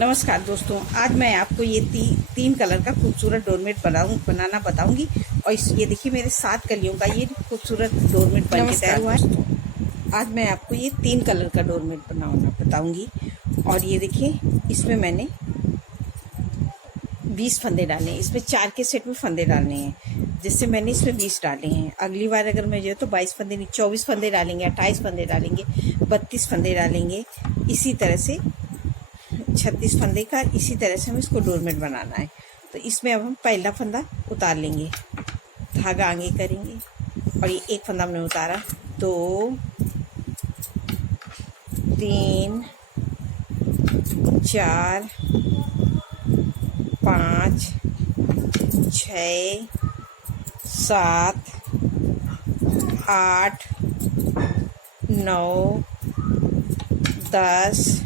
नमस्कार दोस्तों, आज मैं आपको ये तीन कलर का खूबसूरत डोरमेट बनाना बताऊंगी। और ये देखिए मेरे 7 कलियों का ये खूबसूरत डोरमेट बन के तैयार हुआ है। आज मैं आपको ये 3 कलर का डोरमेट बनाना बताऊंगी। और ये देखिए इसमें मैंने 20 फंदे डाले हैं। इसमें 4 के सेट में फंदे डालने हैं, जिससे मैंने इसमें 20 डाले हैं। अगली बार अगर मैं जो तो 22 फंदे नहीं 24 फंदे डालेंगे, 28 फंदे डालेंगे, 32 फंदे डालेंगे। इसी तरह से 36 फंदे का इसी तरह से हमें इसको डोरमेट बनाना है। तो इसमें अब हम पहला फंदा उतार लेंगे, धागा आगे करेंगे और ये एक फंदा हमने उतारा, 2 3 4 5 6 7 8 9 10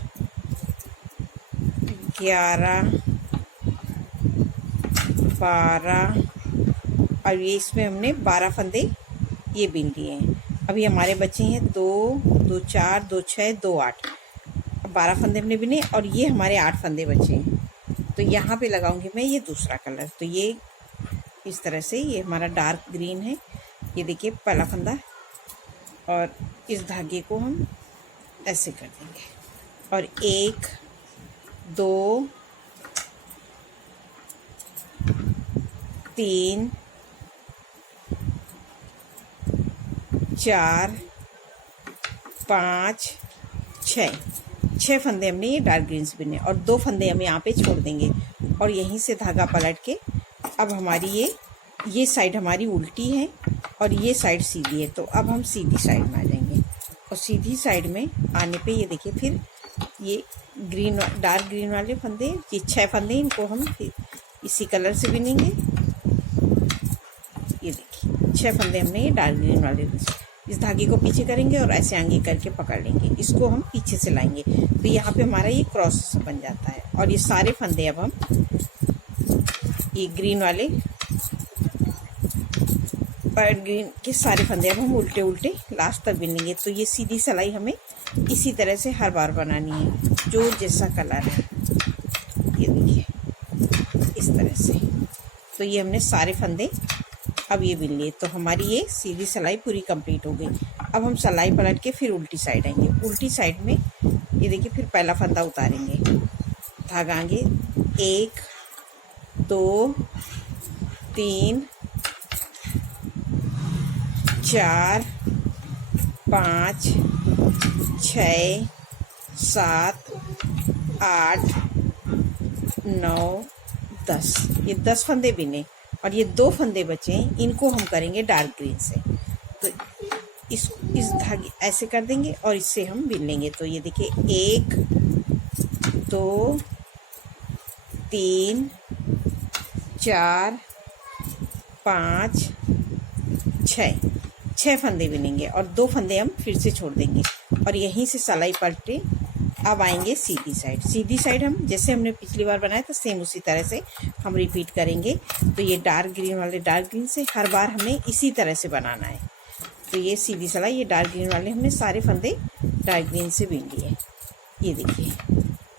11 12 और ये इसमें हमने 12 फंदे ये बीन लिए हैं। अभी हमारे बचे हैं 2 2 4 2 6 2 8। 12 फंदे हमने बीने और ये हमारे 8 फंदे बचे हैं। तो यहाँ पे लगाऊंगी मैं ये दूसरा कलर। तो ये इस तरह से ये हमारा डार्क ग्रीन है। ये देखिए पहला फंदा, और इस धागे को हम ऐसे कर देंगे और 1 2 3 4 5 6 फंदे हमने ये डार्क ग्रीन से बिने और 2 फंदे हम यहाँ पे छोड़ देंगे। और यहीं से धागा पलट के अब हमारी ये साइड हमारी उल्टी है और ये साइड सीधी है। तो अब हम सीधी साइड में आ जाएंगे और सीधी साइड में आने पे ये देखिए फिर ये ग्रीन डार्क ग्रीन वाले फंदे, ये 6 फंदे, इनको हम फिर इसी कलर से बिनेंगे। ये देखिए 6 फंदे हमने ये डार्क ग्रीन वाले, इस धागे को पीछे करेंगे और ऐसे आगे करके पकड़ लेंगे, इसको हम पीछे से लाएंगे। तो यहाँ पे हमारा ये क्रॉस बन जाता है। और ये सारे फंदे अब हम ये ग्रीन वाले पैड ग्रीन के सारे फंदे अब हम उल्टे उल्टे लास्ट तक बिन लेंगे। तो ये सीधी सिलाई हमें इसी तरह से हर बार बनानी है, जो जैसा कलर है। ये देखिए इस तरह से। तो ये हमने सारे फंदे अब ये बिन लिए। तो हमारी ये सीधी सिलाई पूरी कंप्लीट हो गई। अब हम सिलाई पलट के फिर उल्टी साइड आएंगे। उल्टी साइड में ये देखिए फिर पहला फंदा उतारेंगे, धागा आगे 1 2 3 4 5 6 7 8 9 10। ये 10 फंदे बिने और ये 2 फंदे बचे हैं, इनको हम करेंगे डार्क ग्रीन से। तो इस धागे ऐसे कर देंगे और इससे हम बिन लेंगे। तो ये देखिए 1 2 3 4 5 6 फंदे बिनेंगे और 2 फंदे हम फिर से छोड़ देंगे और यहीं से सिलाई पलटे अब आएंगे सीधी साइड। सीधी साइड हम जैसे हमने पिछली बार बनाया था सेम उसी तरह से हम रिपीट करेंगे। तो ये डार्क ग्रीन वाले डार्क ग्रीन से हर बार हमें इसी तरह से बनाना है। तो ये सीधी सिलाई ये डार्क ग्रीन वाले हमने सारे फंदे डार्क ग्रीन से बिन लिए। ये देखिए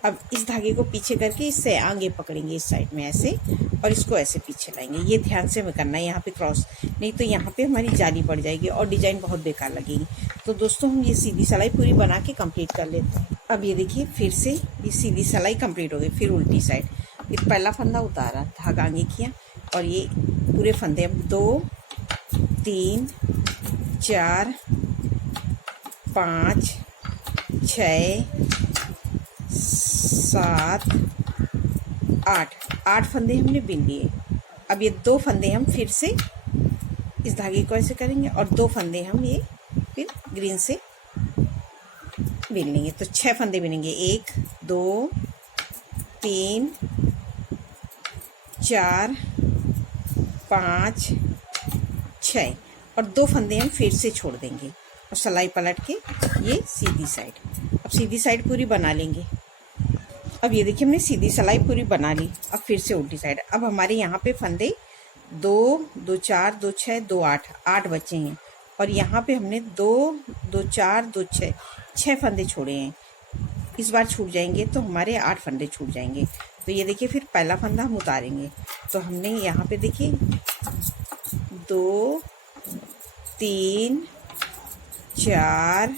अब इस धागे को पीछे करके इससे आगे पकड़ेंगे इस साइड में ऐसे और इसको ऐसे पीछे लाएंगे। ये ध्यान से हमें करना है, यहाँ पे क्रॉस नहीं तो यहाँ पे हमारी जाली पड़ जाएगी और डिजाइन बहुत बेकार लगेगी। तो दोस्तों हम ये सीधी सिलाई पूरी बना के कंप्लीट कर लेते हैं। अब ये देखिए फिर से ये सीधी सिलाई कंप्लीट हो गई। फिर उल्टी साइड, फिर पहला फंदा उतारा, धागा आगे किया और ये पूरे फंदे अब 2 3 4 5 6 7 8 फंदे हमने बिन लिए। अब ये 2 फंदे हम फिर से इस धागे को ऐसे करेंगे और 2 फंदे हम ये फिर ग्रीन से बिन लेंगे। तो 6 फंदे बिनेंगे, 1 2 3 4 5 6 और 2 फंदे हम फिर से छोड़ देंगे और सिलाई पलट के ये सीधी साइड। अब सीधी साइड पूरी बना लेंगे। अब ये देखिए हमने सीधी सिलाई पूरी बना ली। अब फिर से उल्टी साइड। अब हमारे यहाँ पे फंदे 2 2 4 2 6 2 8 बचे हैं और यहाँ पे हमने 2 2 4 2 6 फंदे छोड़े हैं। इस बार छूट जाएंगे तो हमारे 8 फंदे छूट जाएंगे। तो ये देखिए फिर पहला फंदा हम उतारेंगे। तो हमने यहाँ पे देखिए 2 3 4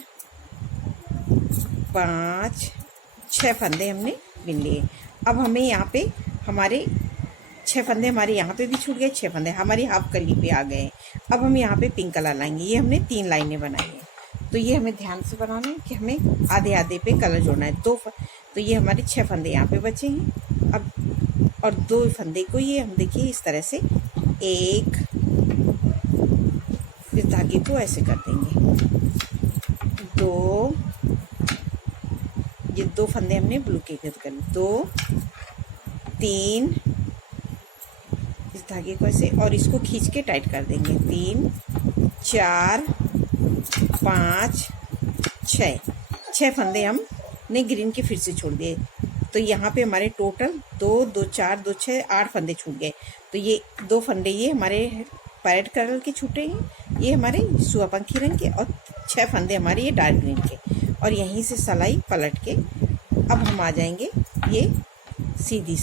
5 6 फंदे हमने बिन लिए। अब हमें यहाँ पे हमारे 6 फंदे हमारे यहाँ पे भी छूट गए, 6 फंदे हमारी हाफ कली पे आ गए। अब हम यहाँ पे पिंक कलर लाएंगे। ये हमने 3 लाइनें बनाई हैं, तो ये हमें ध्यान से बनाना है कि हमें आधे आधे पे कलर जोड़ना है। तो ये हमारे 6 फंदे यहाँ पे बचे हैं। अब और 2 फंदे को ये हम देखिए इस तरह से एक, फिर धागे को ऐसे कर देंगे 2, ये 2 फंदे हमने ब्लू के कर 2 3, इस धागे को ऐसे और इसको खींच के टाइट कर देंगे 3 4 5 6 फंदे हमने ग्रीन के फिर से छोड़ दिए। तो यहाँ पे हमारे टोटल 2 2 4 2 6 8 फंदे छूट गए। तो ये 2 फंदे ये हमारे पैरेट कलर के छूटे हैं, ये हमारे सुअपंखी रंग के, और 6 फंदे हमारे ये डार्क ग्रीन के। और यहीं से सलाई पलट के अब हम आ जाएंगे ये सीधी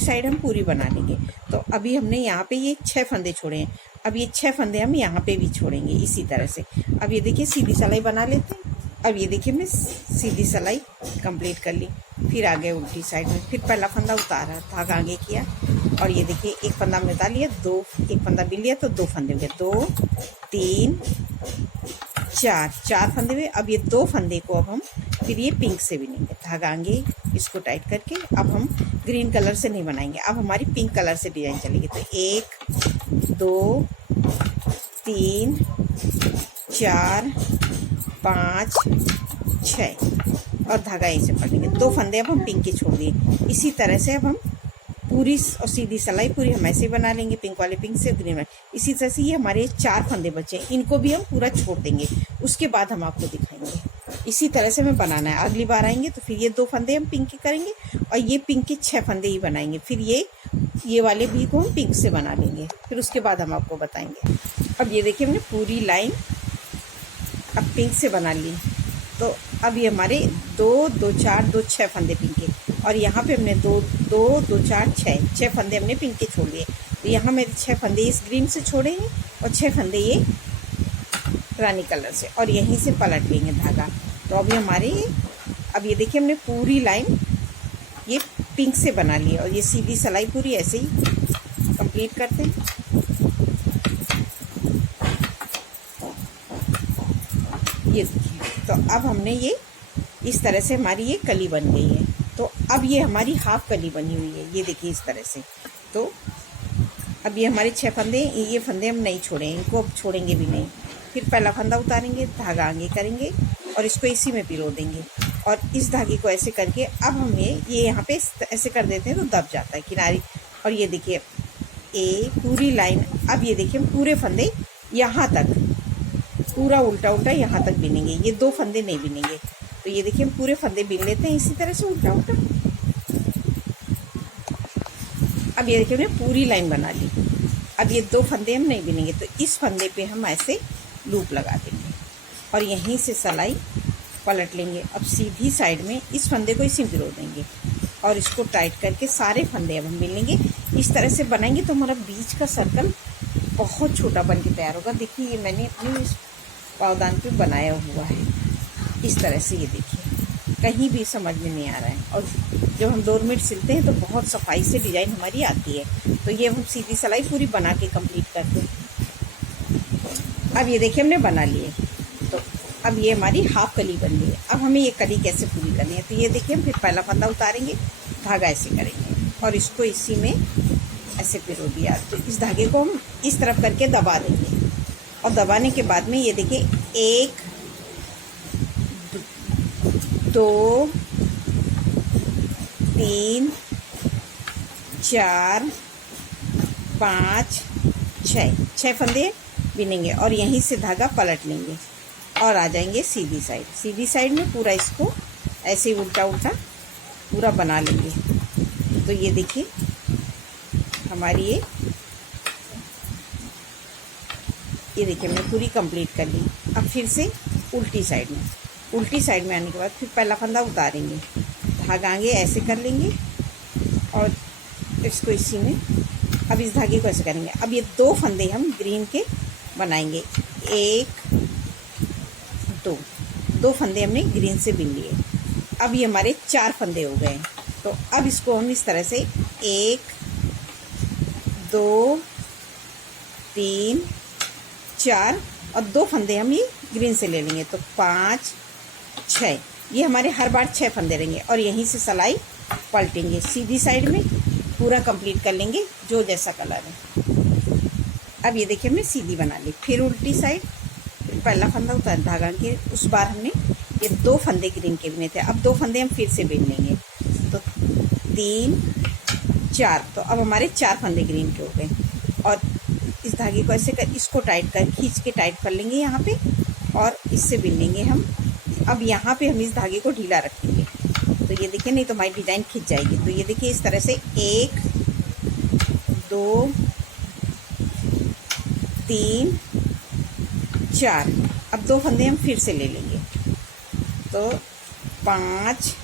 साइड हम पूरी बना लेंगे। तो अभी हमने यहाँ पे ये 6 फंदे छोड़े हैं, अब ये 6 फंदे हम यहाँ पे भी छोड़ेंगे इसी तरह से। अब ये देखिए सीधी सिलाई बना लेते हैं। अब ये देखिए हमने सीधी सिलाई कंप्लीट कर ली। फिर आगे उल्टी साइड में फिर पहला फंदा उतारा, धागा आगे किया, और ये देखिए एक फंदा हमने उतार लिया, एक फंदा बिन लिया, तो 2 फंदे हुए, 2 3 4 फंदे हुए। अब ये 2 फंदे को अब हम फिर ये पिंक से बिनेंगे, धागा आगे इसको टाइट करके। अब हम ग्रीन कलर से नहीं बनाएंगे, अब हमारी पिंक कलर से डिजाइन चलेगी। तो 1 2 3 4 5 6 और धागा यहीं से पकड़ेंगे। 2 फंदे अब हम पिंक के छोड़ दिए। इसी तरह से अब हम पूरी और सीधी सिलाई पूरी हम ऐसे बना लेंगे, पिंक वाले पिंक से ग्रीन वाले। इसी तरह से ये हमारे 4 फंदे बचे हैं, इनको भी हम पूरा छोड़ देंगे, उसके बाद हम आपको दिखाएंगे। इसी तरह से हमें बनाना है। अगली बार आएंगे तो फिर ये 2 फंदे हम पिंक के करेंगे और ये पिंक के 6 फंदे ही बनाएंगे। फिर ये वाले भी को हम पिंक से बना लेंगे, फिर उसके बाद हम आपको बताएंगे। अब ये देखिए हमने पूरी लाइन अब पिंक से बना ली। तो अब ये हमारे 2 2 4 2 6 फंदे पिंक के, और यहाँ पे हमने 2 2 2 4 6 फंदे हमने पिंक के छोड़ दिए। तो यहाँ मेरे 6 फंदे इस ग्रीन से छोड़े हैं और 6 फंदे ये रानी कलर से, और यहीं से पलट लेंगे धागा। तो अभी हमारे अब ये देखिए हमने पूरी लाइन ये पिंक से बना ली, और ये सीधी सिलाई पूरी ऐसे ही कंप्लीट करते हैं। ये देखिए, तो अब हमने ये इस तरह से हमारी ये कली बन गई है। तो अब ये हमारी हाफ कली बनी हुई है, ये देखिए इस तरह से। तो अब ये हमारे 6 फंदे, ये फंदे हम नहीं छोड़े, इनको अब छोड़ेंगे भी नहीं। फिर पहला फंदा उतारेंगे, धागा आगे करेंगे और इसको इसी में पिरो देंगे, और इस धागे को ऐसे करके अब हमें ये यहाँ पे ऐसे कर देते हैं तो दब जाता है किनारे। और ये देखिए पूरी लाइन, अब ये देखिए पूरे फंदे यहाँ तक पूरा उल्टा उल्टा यहाँ तक बिनेंगे, ये 2 फंदे नहीं बिनेंगे। तो ये देखिए हम पूरे फंदे बिन लेते हैं इसी तरह से उल्टा उल्टा। अब ये देखिए हमने पूरी लाइन बना ली। अब ये 2 फंदे हम नहीं बिनेंगे, तो इस फंदे पे हम ऐसे लूप लगा देंगे और यहीं से सिलाई पलट लेंगे। अब सीधी साइड में इस फंदे को इसी में पिरो देंगे और इसको टाइट करके सारे फंदे अब हम बिन लेंगे। इस तरह से बनाएंगे तो हमारा बीच का सर्कल बहुत छोटा बन के तैयार होगा। देखिए ये मैंने अपनी इस पावदान पे बनाया हुआ है इस तरह से, ये देखिए कहीं भी समझ में नहीं आ रहा है। और जब हम डोरमेट सिलते हैं तो बहुत सफाई से डिजाइन हमारी आती है। तो ये हम सीधी सिलाई पूरी बना के कंप्लीट करते हैं। अब ये देखिए हमने बना लिए, तो अब ये हमारी हाफ कली बन गई है। अब हमें ये कली कैसे पूरी करनी है, तो ये देखिए हम फिर पहला फंदा उतारेंगे, धागा ऐसे करेंगे और इसको इसी में ऐसे पिरो दिया। तो इस धागे को हम इस तरफ करके दबा देंगे, और दबाने के बाद में ये देखिए 1 2 3 4 5 6 फंदे बिनेंगे और यहीं से धागा पलट लेंगे और आ जाएंगे सीधी साइड। सीधी साइड में पूरा इसको ऐसे उल्टा उल्टा पूरा बना लेंगे। तो ये देखिए हमारी ये देखिए हमने पूरी कंप्लीट कर ली। अब फिर से उल्टी साइड में उल्टी साइड में आने के बाद फिर पहला फंदा उतारेंगे, धागा आगे ऐसे कर लेंगे और इसको इसी में, अब इस धागे को ऐसे करेंगे। अब ये 2 फंदे हम ग्रीन के बनाएंगे, 1 2 फंदे हमने ग्रीन से बिन लिए। अब ये हमारे 4 फंदे हो गए। तो अब इसको हम इस तरह से 1 2 3 4 और 2 फंदे हम ये ग्रीन से ले लेंगे, तो 5 6, ये हमारे हर बार 6 फंदे रहेंगे और यहीं से सिलाई पलटेंगे, सीधी साइड में पूरा कंप्लीट कर लेंगे जो जैसा कलर है। अब ये देखिए हमने सीधी बना ली, फिर उल्टी साइड, फिर पहला फंदा उतार, धागा के उस बार हमने ये 2 फंदे ग्रीन के बिने थे, अब 2 फंदे हम फिर से बिन लेंगे, तो 3 4, तो अब हमारे 4 फंदे ग्रीन के हो गए। और इस धागे को ऐसे कर, इसको टाइट कर, खींच के टाइट कर लेंगे यहाँ पे और इससे बिन लेंगे हम। अब यहाँ पे हम इस धागे को ढीला रखेंगे, तो ये देखिए, नहीं तो हमारी डिज़ाइन खिंच जाएगी। तो ये देखिए इस तरह से 1 2 3 4, अब 2 फंदे हम फिर से ले लेंगे, तो 5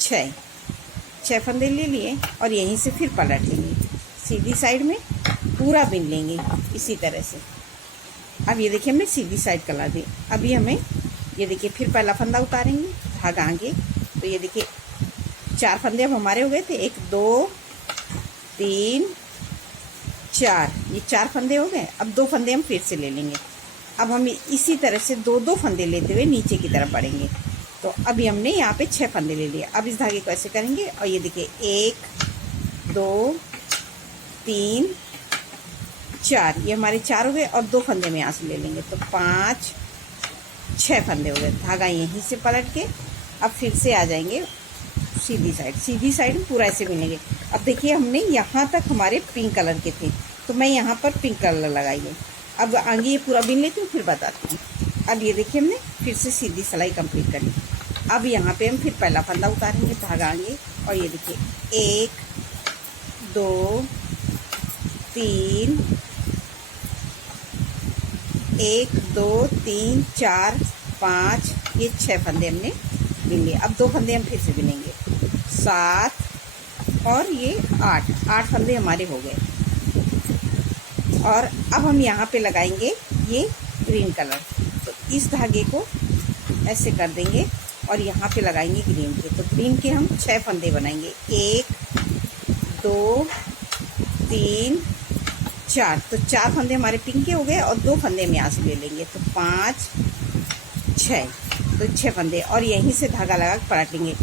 6 फंदे ले लिए और यहीं से फिर पलट लेंगे, सीधी साइड में पूरा बिन लेंगे इसी तरह से। अब ये देखिए हमने सीधी साइड कला दी। अभी हमें ये देखिए फिर पहला फंदा उतारेंगे, धागा आगे, तो ये देखिए 4 फंदे अब हमारे हो गए थे, 1 2 3 4, ये 4 फंदे हो गए। अब 2 फंदे हम फिर से ले लेंगे। अब हम इसी तरह से 2 फंदे लेते हुए नीचे की तरफ बढ़ेंगे, तो अभी हमने यहाँ पे 6 फंदे ले लिए। अब इस धागे को ऐसे करेंगे और ये देखिए 1 2 3 4, ये हमारे 4 हो गए और 2 फंदे में यहाँ से ले लेंगे, तो 5 6 फंदे हो गए। धागा यहीं से पलट के अब फिर से आ जाएंगे सीधी साइड पूरा ऐसे मिलेंगे। अब देखिए हमने यहाँ तक हमारे पिंक कलर के थे, तो मैं यहाँ पर पिंक कलर लगाइए। अब आगे ये पूरा बिन लेती हूँ, फिर बताती हूँ। अब ये देखिए हमने फिर से सीधी सिलाई कंप्लीट कर ली। अब यहाँ पे हम फिर पहला फंदा उतारेंगे, धागा आगे, और ये देखिए 1 2 3 1 2 3 4 5, ये 6 फंदे हमने बिन लिए। अब 2 फंदे हम फिर से बिनेंगे, 7 और ये 8 फंदे हमारे हो गए। और अब हम यहाँ पे लगाएंगे ये ग्रीन कलर, तो इस धागे को ऐसे कर देंगे और यहाँ पे लगाएंगे ग्रीन के, तो ग्रीन के हम 6 फंदे बनाएंगे, 1 2 3 4, तो 4 फंदे हमारे पिंक के हो गए और 2 फंदे हम यहाँ से ले लेंगे, तो 5 6, तो 6 फंदे और यहीं से धागा लगा के पलट लेंगे।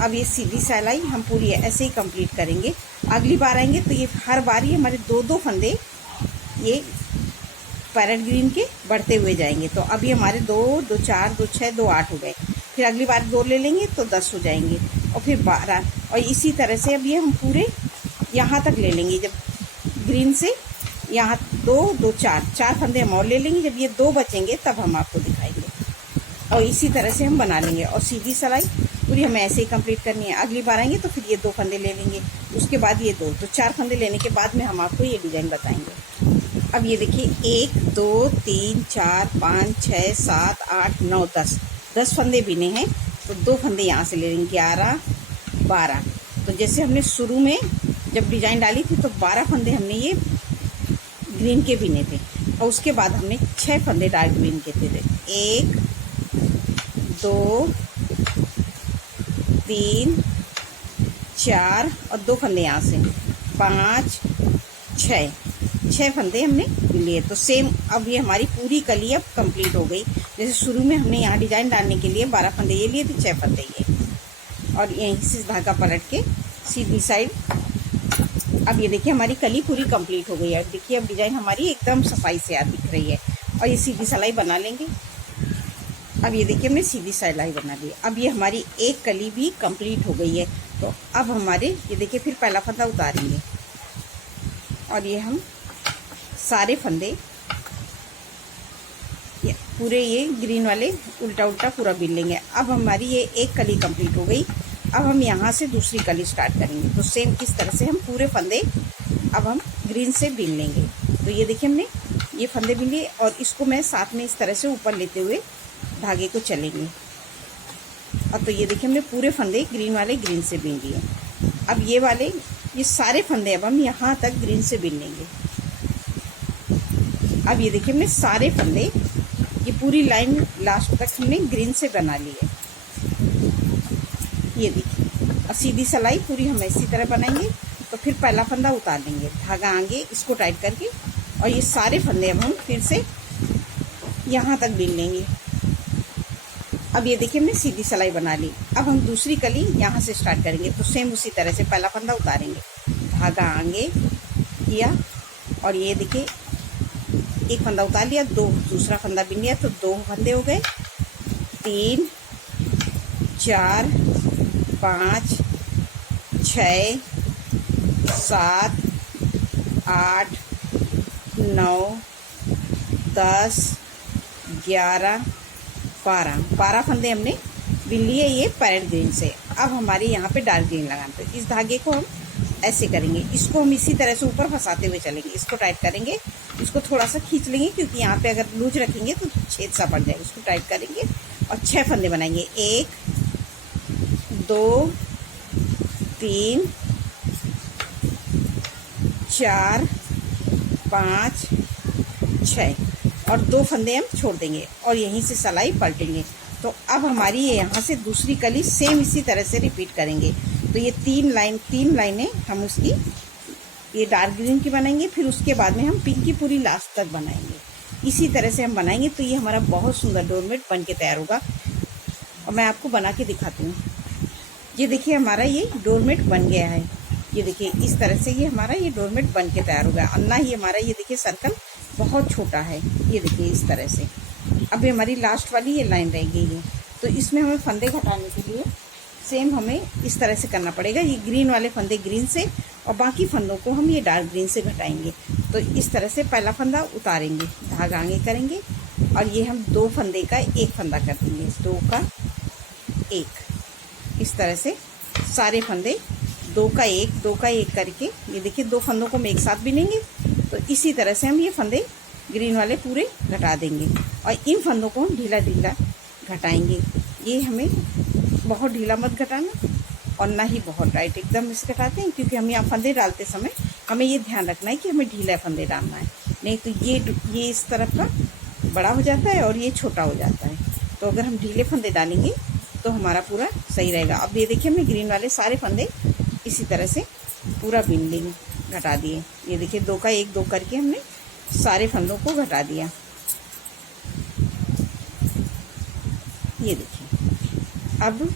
अब ये सीधी सिलाई हम पूरी ऐसे ही कंप्लीट करेंगे। अगली बार आएंगे तो ये हर बार ही हमारे 2 फंदे ये पैरेट ग्रीन के बढ़ते हुए जाएंगे। तो अभी हमारे 2 2 4 2 6 2 8 हो गए। फिर अगली बार 2 ले लेंगे तो 10 हो जाएंगे और फिर 12, और इसी तरह से अब ये हम पूरे यहाँ तक ले लेंगे। जब ग्रीन से यहाँ 2 2 4 फंदे हम और ले लेंगे। जब ये 2 बचेंगे तब हम आपको दिखाएंगे, और इसी तरह से हम बना लेंगे। और सीधी सिलाई पूरी हमें ऐसे ही कंप्लीट करनी है। अगली बार आएंगे तो फिर ये 2 फंदे ले लेंगे, उसके बाद ये 2, तो 4 फंदे लेने के बाद में हम आपको ये डिज़ाइन बताएंगे। अब ये देखिए 1 2 3 4 5 6 7 8 9 10 फंदे बिने हैं, तो 2 फंदे यहाँ से ले लेंगे, 11 12। तो जैसे हमने शुरू में जब डिज़ाइन डाली थी तो 12 फंदे हमने ये ग्रीन के बिने थे, और उसके बाद हमने 6 फंदे डार्क ग्रीन के थे। 1 2 3 4 और 2 फंदे यहाँ से, 5 6 फंदे हमने लिए। तो सेम अब ये हमारी पूरी कली अब कंप्लीट हो गई। जैसे शुरू में हमने यहाँ डिज़ाइन डालने के लिए 12 फंदे ये लिए थे, 6 फंदे ये, और यहीं से धागा पलट के सीधी साइड। अब ये देखिए हमारी कली पूरी कंप्लीट हो गई है। देखिए अब डिज़ाइन हमारी एकदम सफाई से दिख रही है, और ये सीधी सिलाई बना लेंगे। अब ये देखिए हमने सीधी सिलाई बना ली। अब ये हमारी एक कली भी कंप्लीट हो गई है। तो अब हमारे ये देखिए फिर पहला फंदा उतारेंगे, और ये हम सारे फंदे पूरे ये ग्रीन वाले उल्टा उल्टा पूरा बिन लेंगे। अब हमारी ये एक कली कंप्लीट हो गई। अब हम यहाँ से दूसरी कली स्टार्ट करेंगे। तो सेम किस तरह से हम पूरे फंदे अब हम ग्रीन से बिन लेंगे। तो ये देखिए हमने ये फंदे बिन लिए, और इसको मैं साथ में इस तरह से ऊपर लेते हुए धागे को चलेंगे। अब तो ये देखिए हमने पूरे फंदे ग्रीन वाले ग्रीन से बीन लिए। अब ये सारे फंदे अब हम यहाँ तक ग्रीन से बीन लेंगे। अब ये देखिए हमने सारे फंदे, ये पूरी लाइन लास्ट तक हमने ग्रीन से बना ली है। ये देखिए, और सीधी सिलाई पूरी हम इसी तरह बनाएंगे। तो फिर पहला फंदा उतार लेंगे, धागा आगे इसको टाइट करके, और ये सारे फंदे अब हम फिर से यहाँ तक बीन लेंगे। अब ये देखिए हमने सीधी सिलाई बना ली। अब हम दूसरी कली यहाँ से स्टार्ट करेंगे। तो सेम उसी तरह से पहला फंदा उतारेंगे, धागा आगे किया, और ये देखिए एक फंदा उतार लिया, दूसरा फंदा बीन लिया, तो 2 फंदे हो गए। 3 4 5 6 7 8 9 10 11 12 फंदे हमने बीन लिए ये पैरेट ग्रीन से। अब हमारे यहाँ पे डार्क ग्रीन लगाना, तो इस धागे को हम ऐसे करेंगे, इसको हम इसी तरह से ऊपर फंसाते हुए चलेंगे। इसको टाइट करेंगे, इसको थोड़ा सा खींच लेंगे, क्योंकि यहाँ पे अगर लूज रखेंगे तो छेद सा पड़ जाएगा। इसको टाइट करेंगे और 6 फंदे बनाएंगे। 1 2 3 4 5 6 और 2 फंदे हम छोड़ देंगे और यहीं से सिलाई पलटेंगे। तो अब हमारी ये यहाँ से दूसरी कली सेम इसी तरह से रिपीट करेंगे। तो ये 3 लाइनें हम उसकी ये डार्क ग्रीन की बनाएंगे, फिर उसके बाद में हम पिंक की पूरी लास्ट तक बनाएंगे। इसी तरह से हम बनाएंगे तो ये हमारा बहुत सुंदर डोरमेट बन के तैयार होगा। और मैं आपको बना के दिखाती हूँ। ये देखिए हमारा ये डोरमेट बन गया है। ये देखिए इस तरह से ये हमारा ये डोरमेट बन के तैयार हो गया। अन्ना ही हमारा ये देखिए सर्कल बहुत छोटा है। ये देखिए इस तरह से। अब हमारी लास्ट वाली ये लाइन रह गई है, तो इसमें हमें फंदे घटाने के लिए सेम हमें इस तरह से करना पड़ेगा। ये ग्रीन वाले फंदे ग्रीन से और बाकी फंदों को हम ये डार्क ग्रीन से घटाएंगे। तो इस तरह से पहला फंदा उतारेंगे, धागा आगे करेंगे, और ये हम 2 फंदे का एक फंदा कर देंगे, 2 का 1। इस तरह से सारे फंदे 2 का 1 करके ये देखिए 2 फंदों को हम एक साथ बिनेंगे। तो इसी तरह से हम ये फंदे ग्रीन वाले पूरे घटा देंगे और इन फंदों को हम ढीला ढीला घटाएंगे। ये हमें बहुत ढीला मत घटाना और ना ही बहुत टाइट एकदम इसे घटाते हैं, क्योंकि हम यहाँ फंदे डालते समय हमें ये ध्यान रखना है कि हमें ढीला फंदे डालना है, नहीं तो ये इस तरफ का बड़ा हो जाता है और ये छोटा हो जाता है। तो अगर हम ढीले फंदे डालेंगे तो हमारा पूरा सही रहेगा। अब ये देखिए हमने ग्रीन वाले सारे फंदे इसी तरह से पूरा बीन लेंगे, घटा दिए। ये देखिए 2 का 1 करके हमने सारे फंदों को घटा दिया। ये देखिए अब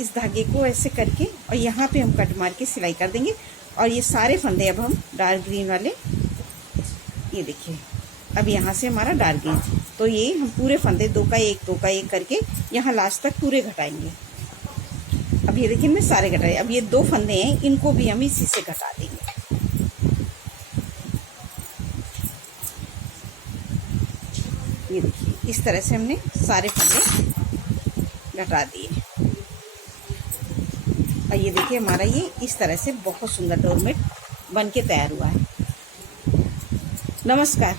इस धागे को ऐसे करके और यहाँ पे हम कट मार के सिलाई कर देंगे। और ये सारे फंदे अब हम डार्क ग्रीन वाले, ये देखिए अब यहाँ से हमारा डार्क ग्रीन, तो ये हम पूरे फंदे 2 का 1 करके यहाँ लास्ट तक पूरे घटाएंगे। अब ये देखिए मैं सारे घटाए। अब ये 2 फंदे हैं, इनको भी हम इसी से घटा देंगे। ये देखिए इस तरह से हमने सारे फंदे घटा दिए। और ये देखिए हमारा ये इस तरह से बहुत सुंदर डोरमेट बन के तैयार हुआ है। नमस्कार।